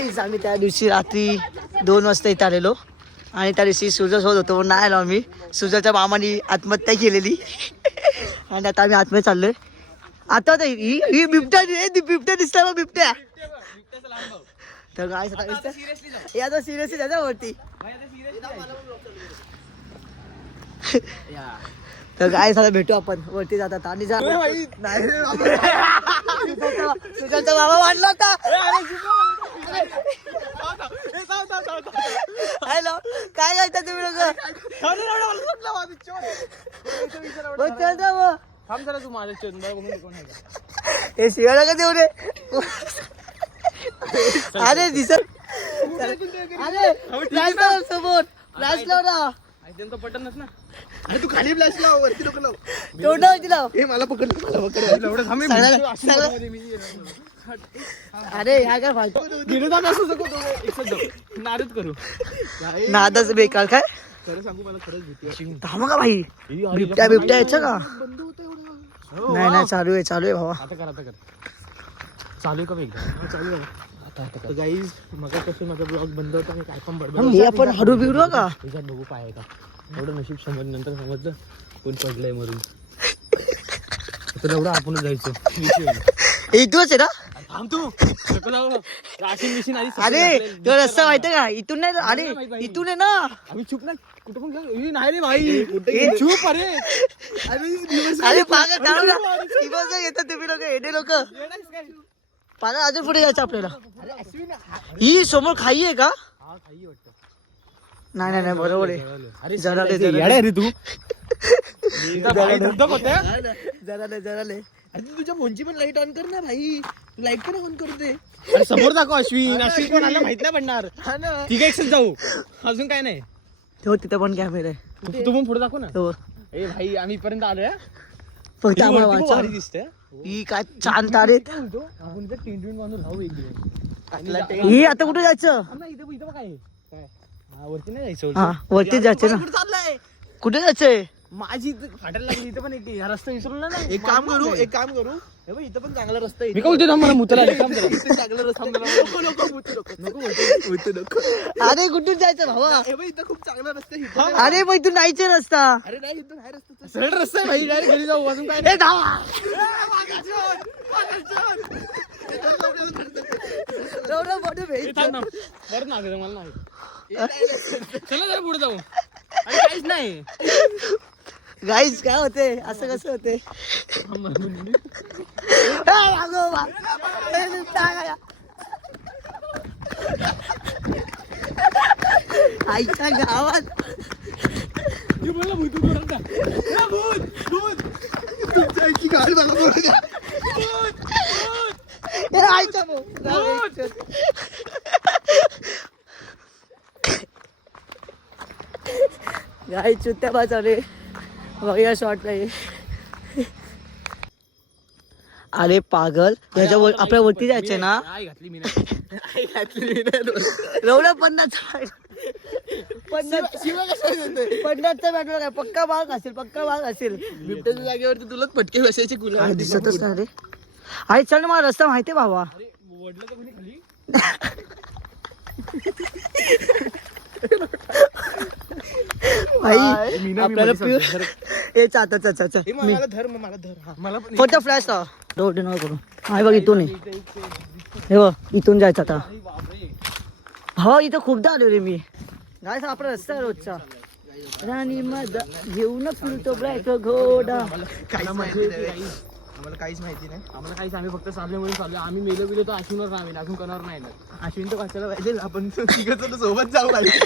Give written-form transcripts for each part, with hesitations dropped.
Guys आम्ही त्या दिवशी रात्री 2 वाजता इथे आलेलो आणि त्या दिवशी सुजल होत होतो नाही आलो आम्ही. सुजलच्या मामाने आत्महत्या केलेली आणि आता आम्ही आत्महत्या चाललोय. आता ही बिबट्या दिसला मग बिबट्या. तर गाईज आता सिरियसली त्याच्या वरती. तर गाईज आता भेटू आपण वरती जातात आणि सुजलचा मामा वाढला होता. हॅलो काय करता तुम्ही लोक? हे शिवायला का देऊ रे? अरे दिसत समोर फ्लॅश लाव ना. पटनच ना. अरे तू खाली फ्लॅश लाव वरती लोक लाव. तोंडावरती लाव. हे मला पकड अरे ह्या काय फालतू नादच करू. नादच बेकार काय खरं सांगू मला खरंच भीती वाटते. थांबा का भाई बिबट्या यायचं का? नाही चालू आहे भावा. आता कर चालू आहे का एकदा? चालू आहे. तर गाईज मगा कसं माझा ब्लॉग बंद होता आणि काय पण बडबड. हे आपण हरू बिघडू का? त्याच्यात बघू पाय आहे का. एवढं नशीब नंतर समजलं कोण पडलंय मरून. तर एवढं आपणच जायचं. इथूनच आहे ना? थांब तू. राशीन मिशीन आधी. अरे तो रस्ता माहितीये का? इथून नाही. अरे इथून आहे ना. आम्ही चुप ना कुठं पण गेलो. नाही रे भाई चुप. अरे पागल घेतात तुम्ही लोक येणे लोक. पागल अजून पुढे जायचं आपल्याला. ही समोर खाई आहे का? नाही बरोबर आहे. अरे जरा रे तू. जरा अरे तुझ्या फोनची पण लाईट ऑन कर ना भाई. लाईट पण ऑन करू दे. अरे समोर दाखव. अश्विन पण आला माहित नाही पडणार. ठीक आहे जाऊ. अजून काय नाही. हो तिथं पण कॅमेरा आहे. तू पण पुढे दाखव ना. हो ए भाई आम्ही इथपर्यंत आलोय. फक्त आम्हाला वाचा. दिसते ही काय छान तारीख. आपण जर टेंट बांधून राहू ही आता कुठे जायचं? इथं काय वरती नाही जायचं. हा वरती जायचं ना. चाललंय. कुठे जायचंय? माझी फाटायला लागली. इथं पण हा रस्ता विसरला ना. एक काम करू हे बघ इथं पण चांगला रस्ता आहे. मी काय बोलतो मला मुतला. इथं चांगला रस्ता नको. अरे कुठून जायचं भावा? हे बघ इथं खूप चांगला रस्ता आहे. अरे मग इथून नाहीचे रस्ता. अरे नाही इथून आहे रस्ता. सरळ रस्ता आहे भाई. डायरेक्ट घरी जाऊ. अजून काय ए धावा. परत मागे मला नाही. चला जरा पुढे जाऊ. आणि काहीच नाही. गाईज काय होते असं कसं होते? आईच्या गावात तुमच्या आईची गाडी मला बोलू द्या. आईच्या गाई चुत्या बाजारे बघूया शॉर्ट नाही. अरे पागल त्याच्यावर आपल्या वरती जायचे ना. घातली मी एवढं 50चा बॅटवर काय पक्का भाग असेल. बिबट्याच्या जागेवरती तुला पटके बसायचे गुलाब दिसतच नाही रे. आई चल ना मला रस्ता माहितीये बाबा. वडलं का कोणी खाली. आपल्याला मला धर मला पण फक्त फ्लॅश लाव. रोड न करू. हाय बघ इथून हे बघ इथून जायचं आता. हो इथं खूपदा आलो रे मी. गायस आपला रस्ता आहे रोजचा. राणी माझा घेऊन फिरतो ब्लॅक घोडा. आम्हाला काहीच माहिती नाही. आम्हाला काहीच. आम्ही फक्त चालल्यामुळे चाललो. आम्ही मेलो तर अश्विनवर राहावे. अजून कोणावर नाही. अश्विन तर कशाला पाहिजे. आपण तिघं सोबत जाऊ पाहिजे.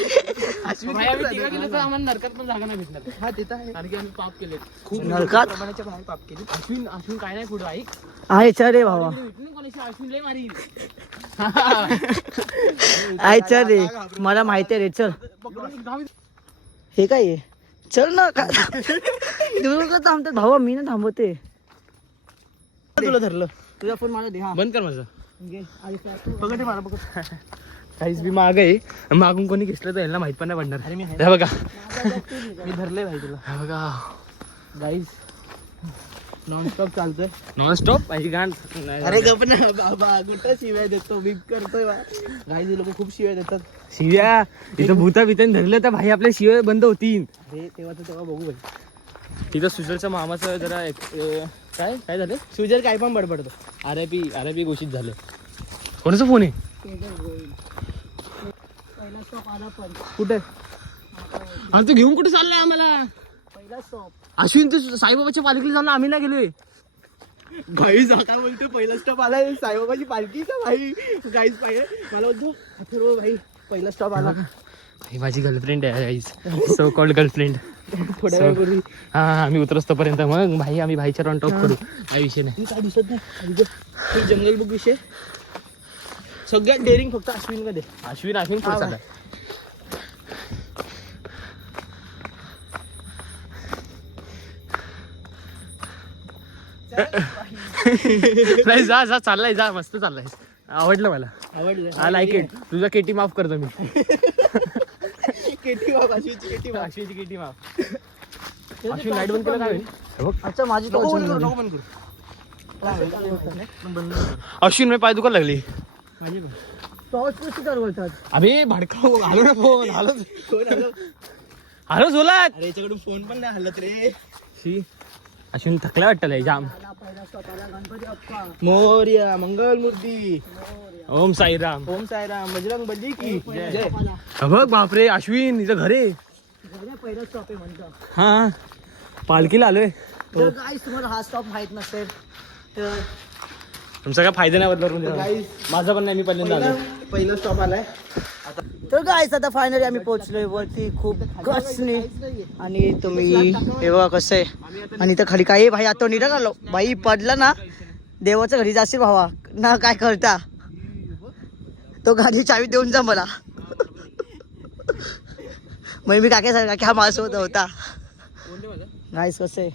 अश्विन गेलो तर आम्हाला नरकात पण जागा नाही भेटणार. हा तिथं आहे. कारण की आम्ही पाप केले. खूप नरकात? प्रमाणाच्या बाहेर पाप केले. अश्विन काय नाही पुढे ऐक. आहे चल रे भावा. अश्विन लय मारी. आहे चल रे मला माहिती आहे रे. चल हे काय आहे? चल ना काय थांबतात भावा. मी ना थांबवते. तुला धरलं. तुझा फोन मला दे. हा बंद कर माझं. बघत मला बघत. काहीच बी माग आहे. मागून कोणी घेतलं तर यांना माहित पण नाही पडणार. हे बघा मी धरलंय भाई तुला. हे बघा गाईज नॉनस्टॉप चालतोय. नॉन स्टॉप पाहिजे गाण. अरे गप ना बाबा, कुठं शिव्या देतो मी करतोय. काही लोक खूप शिव्या देतात. शिव्या तिथं भूता बितान धरलं तर भाई आपल्या शिव्या बंद होतील. अरे तेव्हा बघू भाई. तिथं सुजलच्या मामाचं जरा काय काय झालं. सुजल काय पण बडबडतो. आर.आय.पी घोषित झालं. कोणाचा फोन आहे. कुठे अरे तू घेऊन कुठे चाललाय आम्हाला. अश्विन तू साईबाबाच्या पालखीला जाऊन आम्ही ना गेलोय. गाईज काय बोलतो, पहिला स्टॉप आलाय साईबाबाची पालखीचा भाई. गाईज पाहिजे मला बोलतो अथर्व भाई पहिला स्टॉप आला. ही माझी गर्लफ्रेंड आहे गाईज, सो कॉल्ड गर्लफ्रेंड. थोड्या वेळापूर्वी हा आम्ही उतरस्तोपर्यंत मग भाई आम्ही भाईच्या रॉन टॉप करू. काही विषय नाही. काय दिसत नाही. जंगल बुक विषय सगळ्यात डेअरिंग फक्त अश्विन मध्ये. अश्विन पुढे चालला. नाही जा चाललाय जा मस्त चाललाय. आवडलं मला. आवडलं. I like it. तुझा केटी माफ करतो मी. केटी बाबा अश्विनची केटी बाबा. अश्विनची केटी माफ. अश्विन लाईट बंद केलं काय होईल. अच्छा माझी नको बंद करू, नको बंद करू. अश्विन मी पाय दुखायला लागली. टॉर्च कशी बोलतात. अबे भडकाव आलो ना फोन. कोण आलं? हॅलो झोलात. अरे याच्याकडून फोन पण नाही हल्लत रे. अश्विन थकला वाटतं जाम. मोरया मंगल मूर्ती. ओम साईराम. ओम साईराम बजरंग बली की जय. बघ बापरे अश्विन इथं घर आहे. पहिला स्टॉप आहे म्हणतो. हा पालखीला आलोय. तर गाईस तुम्हाला हा स्टॉप माहित नसेल तर तुमचा काय फायदा नाही बदला. गाईज माझा पण नाही. मी पहिल्यांदा आलो. पहिला स्टॉप आलाय. तर गाईस आता फायनली आम्ही पोहोचलोय वरती खूप गचने. आणि तुम्ही हे बघा कसं आहे. आणि इथं खाली काय भाई आता नीट आलो भाई पडला ना देवाच्या घरी जाशील भावा ना काय करता. तो गाडी चावी देऊन जा मला. मग मी काका सांगा की हा माझ्यासोबत होता. गाईस कसं आहे.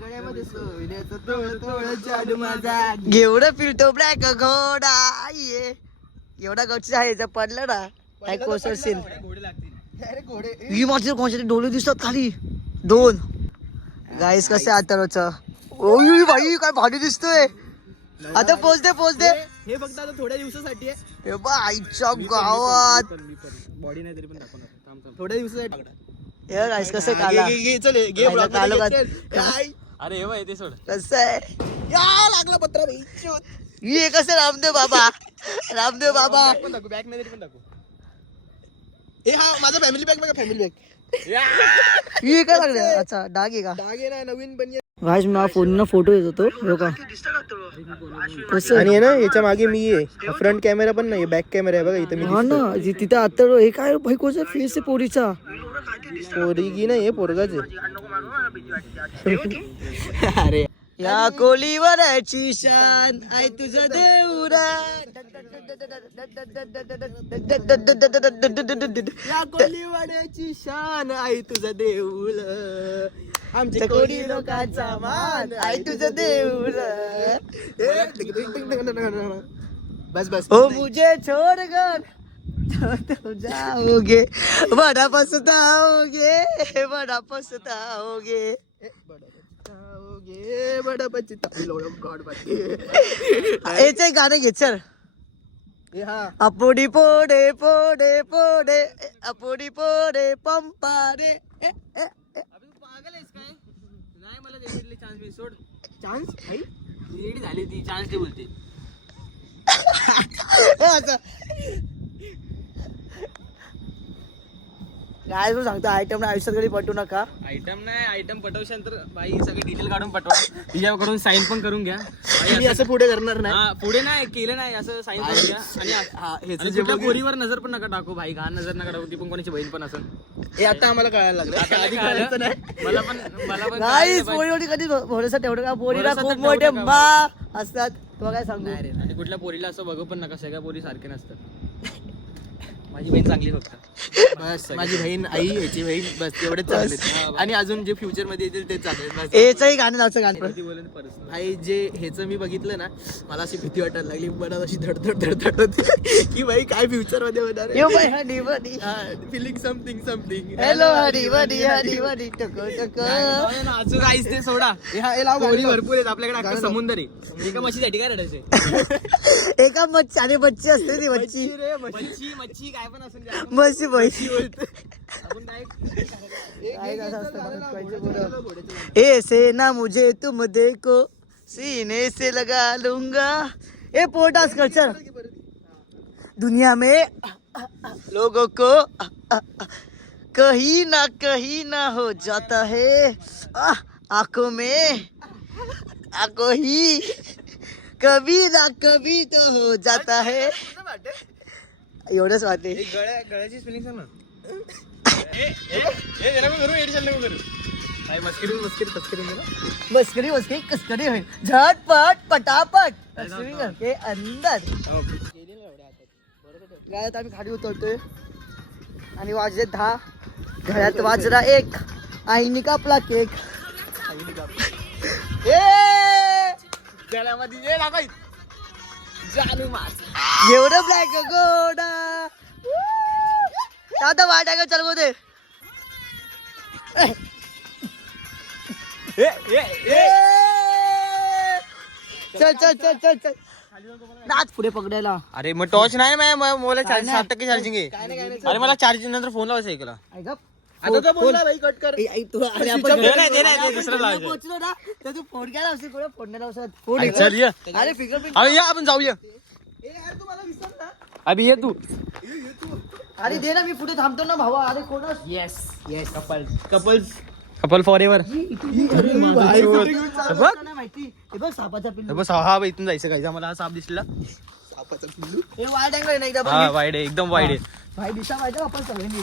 गळ्यामध्ये सोन्याचं तोळ जादू माझा. एवढं फिरतो ब्लॅक घोडा ये एवढा गच्च आहे जर पडलं ना काय कोसळशील. अरे घोडे ही माझे कोणते डोळे दिसतात खाली 2. गाईस कसं आहे आता. ओय भाई काय भारी दिसतोय. आता पोचते हे फक्त आता थोड्या दिवसासाठी आहे. हे बा आईच्या गावात. बॉडी नाही तरी पण दाखवणार. थोड्या दिवसासाठी. हे गाईस कसं आहे काला. चल घे पहिला कालो का. अरे हे ते सोड. कसं आहे या लागला पत्रा भाई. हे कसं रामदेव बाबा पण दाखवू बॅग मध्ये पण दाखवू. ए हा माझा फॅमिली बॅग बघा. फॅमिली बॅग हे काय लागलं. अच्छा डाग आहे का. डाग आहे ना नवीन पण. गाईस मी फोन फोटो येत होतो हे का कसं. आणि आहे ना याच्या मागे मी आहे. फ्रंट कॅमेरा पण नाही बॅक कॅमेरा आहे बघा इथं. हा मी ना तिथं आता हे काय भाई कोणचा फेस आहे पोरीचा. पोरगी नाही पोरगाच अरे या कोलीवरची शान आई तुझं देऊरा. या कोलीवाड्याची शान आई तुझं देऊळ. आमच्या कोळी लोकांचा मान आई तुझं देऊळ. बस बस. ओ मुझे छोड़ कर तो जाओगे बड़ा पछताओगे बड़ा पछताओगे. बडा बचिता गॉड बाकी. याच एक गाणं घे चल. अपोडी पोडे पोडे पोडे अपोडी पोडे पंपारे. पागल आहेस काय. नाही मला चान्स मी सोड. चान्स भाई रेडी झाली ती. चान्स दे बोलते. काय तू सांगतो आयटम आयुष्यात कधी पटू नका. आयटम नाही. आयटम पटवशाल तर बाई सगळे डिटेल काढून पटवा. तिच्याकडून साईन पण करून घ्या. मी असं पुढे करणार नाही. हा पुढे नाही केलं नाही असं साईन करून घ्या. आणि कुठल्या पोरीवर नजर पण नका टाकू भाई. घाण नजर नका टाकू. ती पण कोणाची बहीण पण असेल. हे आता आम्हाला कळायला लागलं. आधी कळायचं नाही. मला पण नाही पोरीवरती कधी भरोसा ठेवू नका. पोरीला भरोसा खूप तर मोठे ठेवू नका मा असतात. तुला काय सांगू. आणि कुठल्या पोरीला असं बघू पण नका. सगळ्या पोरी सारखे नसतात. माझी बहीण चांगली फक्त. बस माझी बहीण आई याची बहीण बस एवढेच चाललेत आणि अजून जे फ्युचर मध्ये येतील तेच चाललेत. एचंही गाणं नावचं गाणं भाई जे ह्याचं मी बघितलं ना मला अशी भीती वाटायला लागली मनात अशी धडधड धडधड होती की भाई काय फ्युचर मध्ये होणार यो बाय हनी बनी फिलिंग समथिंग हॅलो हनी बनी हनी बनी टक टक अजून काहीच ते सोडा. स्टोरी भरपूर आहेत आपल्याकडे. अख्खा समुद्र आहे. एका मच्छीसाठी काय रडायचे? एका मच्छी आणि मच्छी असते ती मच्छी मच्छी काय पण असेल मच्छी मच्छी ऐसे ना मुझे तुम देखो सीने से लगा लूंगा. ए पोटास कर चल. दुनिया में लोगों को कहीं ना हो जाता है आंखों में आंखों ही कभी ना कभी तो हो जाता है. एवढंच वाटते. गळ्याची स्पेलिंग सांग ना. मस्करी कसकरी होईल झटपट पटापट मस्करी करके अंदर. गाळ्यात आम्ही खाली उतरतोय आणि वाजले 10. घरात वाजला 1. आईने कापला केक. एवढं ब्लॅक गोडा आता वाटा का चालू दे. चल नाच पुढे पकडायला. अरे मग टॉर्च नाही मला 7% चार्जिंग आहे. अरे मला चार्जिंग नंतर फोन लावायचा ऐकला. आता तर बोलला भाई कट कर. दुसरं लावायचं. पोहोचलो ना तर तू फोन केला असेल कोणा फोन नाही लावू शकत. फोन चल ये. अरे फिंगरप्रिंट. अरे या आपण जाऊया. अभि ये तू. अरे दे ना मी पुढे थांबतो ना भावा. अरे कोणास येस कपल फॉर एव्हर. माहिती हे बघ सापाचा पिल्लू. बस हा इथून जायचं काय. मला हा साप दिसला. हे वाईट अँगल नाही एकदा हा बघ. वाईड आहे एकदम वाईड आहे. भाई दिशा माहिती आपण सगळ्यांनी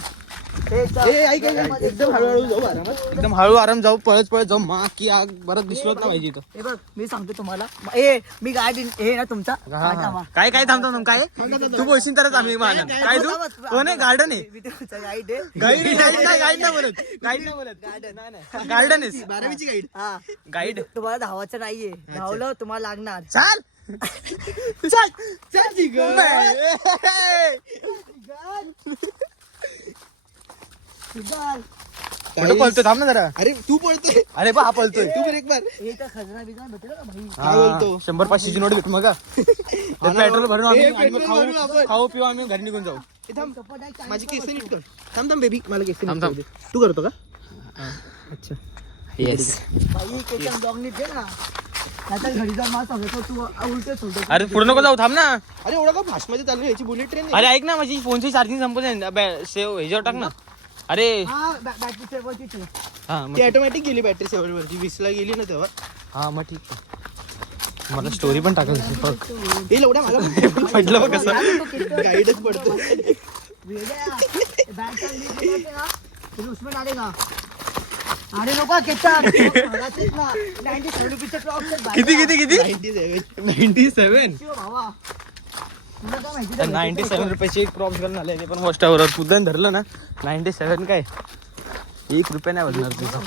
एकदम हळूहळू जाऊ आरामात. एकदम हळू आराम जाऊ पळत जाऊ मा की आग बरं दिसलोच ना पाहिजे इथं. हे बघ मी सांगतो तुम्हाला. मी गाडी हे ना तुमचा काय थांबतो काय तू बोलशील तरच आम्ही मानन. काय तू कोण आहे गार्डन आहे. गाईड आहे. गाईड नाही बोलत गार्डन आहे. 12वीची गाईड. हा गाईड तुम्हाला धावाचं नाहीये. धावलं तुम्हाला लागणार. चाल कुठं पळतोय थांब ना जरा. अरे तू पळतोय. अरे बा हा पळतोय. तू ब्रेक मार. हे तर खजना बिजना भेटेल का भाई. काय बोलतो? 100-500ची नोट देतो मग पेट्रोल भरून आम्ही आणि मग पेट्रोल भरू आपण. खाऊ पिऊ आम्ही घरी निघून जाऊ. ए, थांब. माझी केस नीट कर. थांब बेबी मला केस थांब, नीट थांब. करू दे. तू करतो का? अच्छा. येस. भाई केचन ब्लॉग नीट दे ना. आता घरी जाऊन मला सांगतो तू उलटे सोडतो. अरे पुढे नको जाऊ थांब ना. अरे एवढा का फास्ट मध्ये चालू आहे याची बुलेट ट्रेन अरे ऐक ना माझी फोनची चार्जिंग संपत सेव ह्याच्यावर टाक ना. अरे हा बॅटरी सेवरची ठेव. हा मग ती ऑटोमॅटिक गेली बॅटरी सेव्हर वरची 20 ला गेली ना तेव्हा. हा मग ठीक आहे. मला स्टोरी पण टाकायची बघ. हे लवड्या मला पडलं बघ कसं. गाईडच पडतो. उसमें डालेगा. अरे नको केचन. 97 रुपीचे क्रॉप किती 97 भावा. तुला काय माहिती 97 रुपयाची एक प्रॉप्स घालून आले ते पण हॉस्टावर पुदन धरलं ना 97 काय 1 रुपया नाही बसणार तुझा.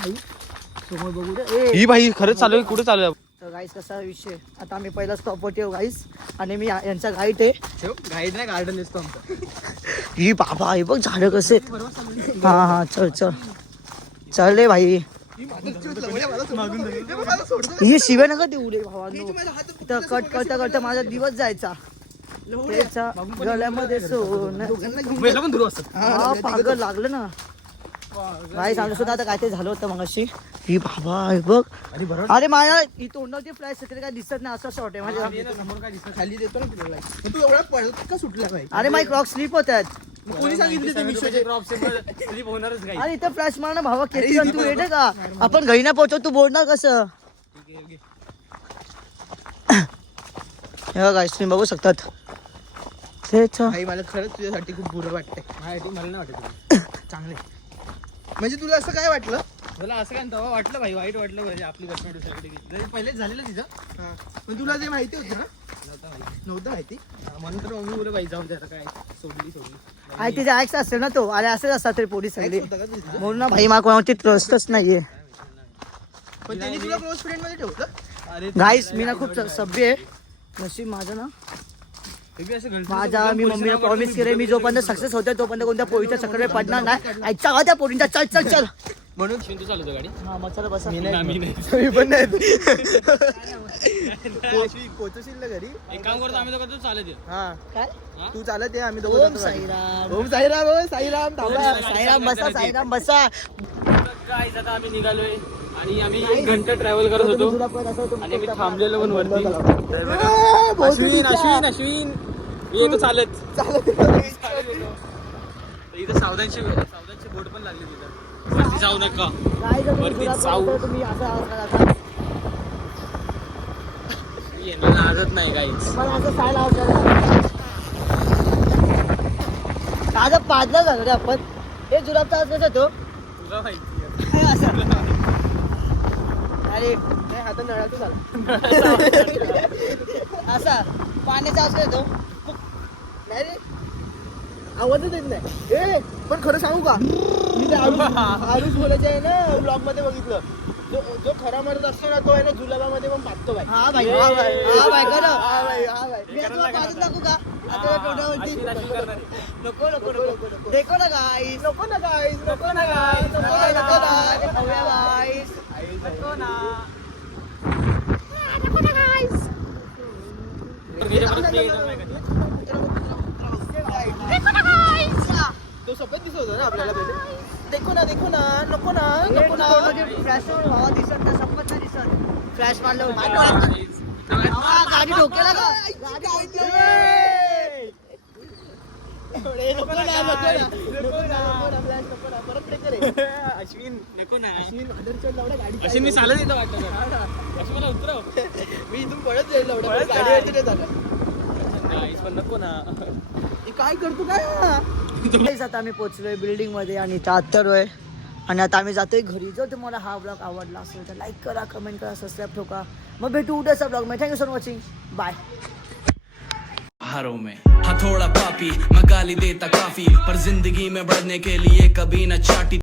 समोर बघू दे. ही भाई खरंच चालू आहे. कुठे चालू आहे. तर गाईस कसा विषय. आता आम्ही पहिला स्टॉपवर येऊ गाईस आणि मी यांचा गाईड आहे. गाईड नाही गार्डन दिसतो आमचं. ही बाबा हे बघ झाडं कसे. हा चल चल रे भाई. ही शिव्या नका देऊ रे भावांनो. इथं कट करता माझा दिवस जायचा. त्याच्या गळ्यामध्ये सोन. हा पागल लागलं ना. काय सांगू सुद्धा आता काय ते झालं होतं मगाशी. ही बाबा हे बघ. अरे माझ्या ही तोंडावरची फ्लॅश काय दिसत नाही असं शॉर्ट आहे माझ्या. खाली देतो ना तुला. तू एवढा पळत का सुटला भाई. अरे माझे क्रॉक स्लिप होत आहेत. कोणी सांगितलं ते विश्वाचे अरे इथं फ्लॅश मार ना भावा. किती तू येते का. आपण घरी ना पोहोचव तू बोलणार कसं. हे गाईस तुम्ही बघू शकतात. भाई मला खरंच तुझ्यासाठी खूप बुरं वाटतंय. मला नाही वाटत चांगले म्हणजे तुला असं काय वाटलं मला असं काय तेव्हा वाटलं भाई, वाईट वाटलं पाहिजे आपली गर्लफ्रेंड दुसऱ्याकडे गेली. जरी पहिलेच झालेलं तिथं हा. पण तुला ते माहिती होतं ना? नव्हतं माहिती. नव्हतं माहिती. म्हणून तर मम्मी बोलले बाई जाऊन द्या आता काय सोडली. आणि तिचा ऍक्स असते ना तो, अरे असेच असतात रे पोलीस सगळे. होतं का तुझं? म्हणून ना भाई मला कोणावरती ट्रस्टच नाहीये. पण त्यांनी तुला क्लोज फ्रेंड मध्ये ठेवलं. अरे गाईस मी ना खूप सभ्य आहे. नशीब माझं ना, माझा मी मम्मीला प्रॉमिस केलंय मी जोपर्यंत सक्सेस होतोय तोपर्यंत कोणत्या पोरीच्या चक्कर पडणार नाही. आजच्या गाव त्या पोरींचा चल चल चल. म्हणून तू चालवतो गाडी? हा मग चला बसा. मी नाही. मी पण नाही. पोचशील ना घरी. एक काम करतो आम्ही दोघं चालत येऊ. हा काय तू चालत ये, आम्ही ओम दोघं जातो गाडी. साईराम. ओम साईराम. ओम साईराम. थांबा. साईराम बसा साईराम बसा. गाईस आता आम्ही निघालोय आणि आम्ही 1 घंटा ट्रॅव्हल करत होतो आणि मी थांबलेलो पण वरती. अश्विन मी येतो चालत. तर इथं सावधानची बोट पण लागली तिथं. वरती जाऊ नका. वरती जाऊ. तुम्ही असं आवाज करा. मी येणार आजच नाही गाईच. मला असं सायला आवाज करा. माझं पाजलं झालं रे आपण. हे जुलाबचा आवाज कसा तो तुला माहिती असं. अरे नाही, आता नळाचं झालं. असा पाण्याचा आवाज कसा तो. नाही रे, आवाजच येत नाही. ए पण खरं सांगू का, मी ते आरुष बोलायचे आहे ना ब्लॉग मध्ये बघितलं. जो खरा मरत असतो ना तो आहे ना जुलाबामध्ये पण पाहतो बाई. हा भाई हा भाई हा भाई करा. हा बाई, हा बाई. मी तुला पाजून दाखवू का आता या तोंडावरती? नको नको नको देखो ना गाईस. नको ना गाईस, नको ना गाईस, नको ना नको ना ते खाऊया गाईस. नको ना. तो सफेद दिसत होता ना आपल्याला पहिले. देखो ना नको ना नको ना. फ्लॅश हवा दिसत नाही संपत नाही दिसत. फ्लॅश मारलं गाडी डोक्याला का नको ना, नको ना, नको ना, flash नको ना. परत play करे. अश्विन नको ना. अश्विन, आदरचंद लावडा गाडी अश्विन मी चालत येतो वाटतं. अश्विन मला उतरव. मी इथून पळत जाईल लावडा. गाडी येते ते झालं. गाईस पण नको ना. हे काय करतो काय हा? Guys, आता आम्ही पोहोचलोय बिल्डिंग मध्ये आणि इथं आत्तरोय आणि आता आम्ही जातोय घरी. जर तुम्हाला हा ब्लॉग आवडला असेल तर लाईक करा, कमेंट करा, सबस्क्राईब ठोका. मग भेटू उद्याचा ब्लॉग मध्ये. Thank you for watching. बाय. हारों में हथौड़ा पापी मैं गाली देता काफी पर जिंदगी में बढ़ने के लिए कभी न चाटी